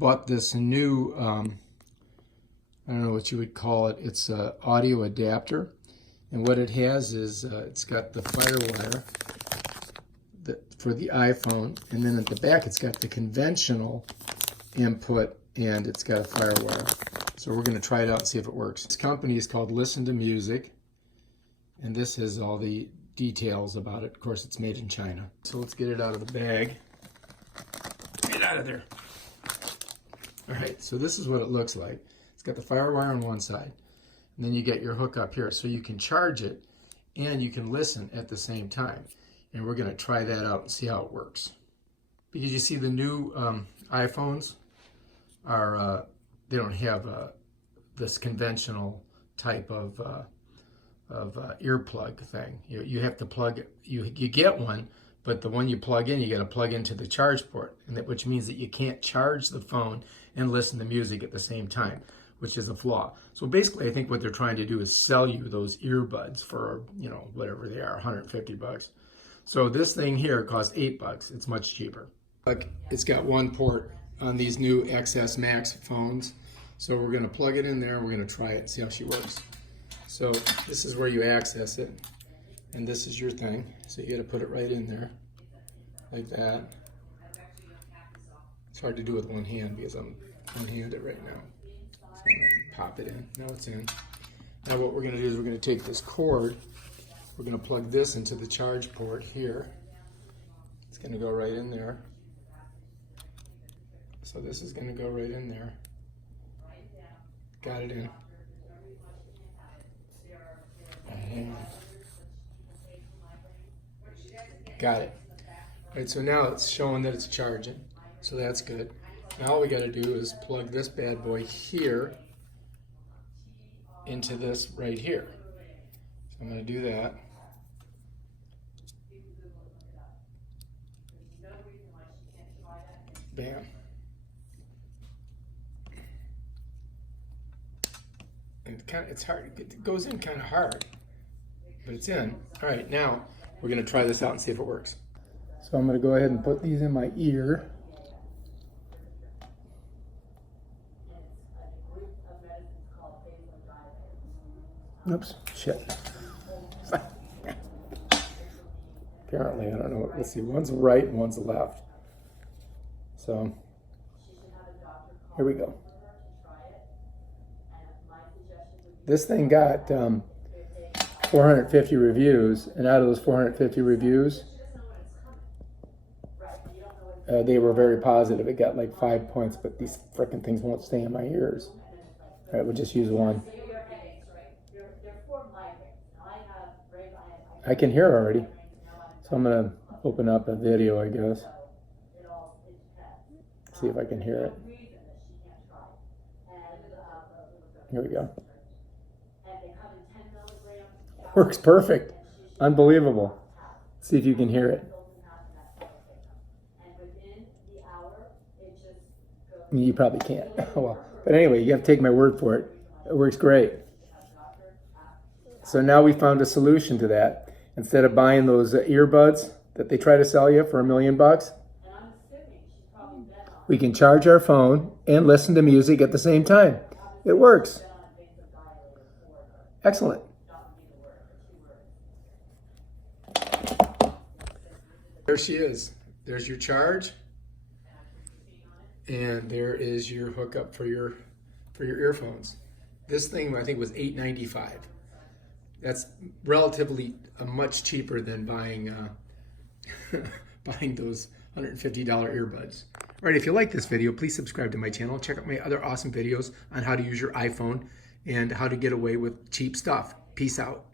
bought this new, I don't know what you would call it. It's an audio adapter. And what it has is it's got the FireWire for the iPhone. And then at the back, it's got the conventional input and it's got a FireWire. So we're going to try it out and see if it works. This company is called Listen to Music. And this has all the details about it. Of course, it's made in China. So let's get it out of the bag. Get out of there. All right, so this is what it looks like. It's got the FireWire on one side, and then you get your hook up here. So you can charge it, and you can listen at the same time. And we're gonna try that out and see how it works. Because you see the new iPhones are, they don't have this conventional type of earplug thing. You have to plug it. You get one, but the one you plug in, you got to plug into the charge port, and which means that you can't charge the phone and listen to music at the same time, which is a flaw. So basically, I think what they're trying to do is sell you those earbuds for, you know, whatever they are, 150 bucks. So this thing here costs $8. It's much cheaper. Like, it's got one port on these new XS Max phones. So we're going to plug it in there. We're going to try it and see how she works. So this is where you access it, and this is your thing. So you got to put it right in there, like that. It's hard to do with one hand because I'm one-handed right now. So I'm going to pop it in. Now it's in. Now what we're going to do is we're going to take this cord. We're going to plug this into the charge port here. It's going to go right in there. So this is going to go right in there. Got it in. Got it. All right, so now it's showing that it's charging. So that's good. Now all we got to do is plug this bad boy here into this right here. So I'm going to do that. Bam. And it's hard. It goes in kind of hard, but it's in. All right, now we're going to try this out and see if it works. So I'm going to go ahead and put these in my ear. Oops, shit. Apparently, I don't know. Let's see, one's right and one's left. So here we go. This thing got 450 reviews, and out of those 450 reviews, they were very positive. It got like 5 points, but these frickin' things won't stay in my ears. All right, we'll just use one. I can hear already, so I'm gonna open up a video, I guess. See if I can hear it. Here we go. Works perfect. Unbelievable. See if you can hear it. You probably can't. Well, but anyway, you have to take my word for it. It works great. So now we found a solution to that. Instead of buying those earbuds that they try to sell you for $1 million, we can charge our phone and listen to music at the same time. It works. Excellent. There she is. There's your charge, and there is your hookup for your earphones. This thing I think was $8.95. That's relatively much cheaper than buying buying those $150 earbuds. All right, if you like this video, please subscribe to my channel. Check out my other awesome videos on how to use your iPhone and how to get away with cheap stuff. Peace out.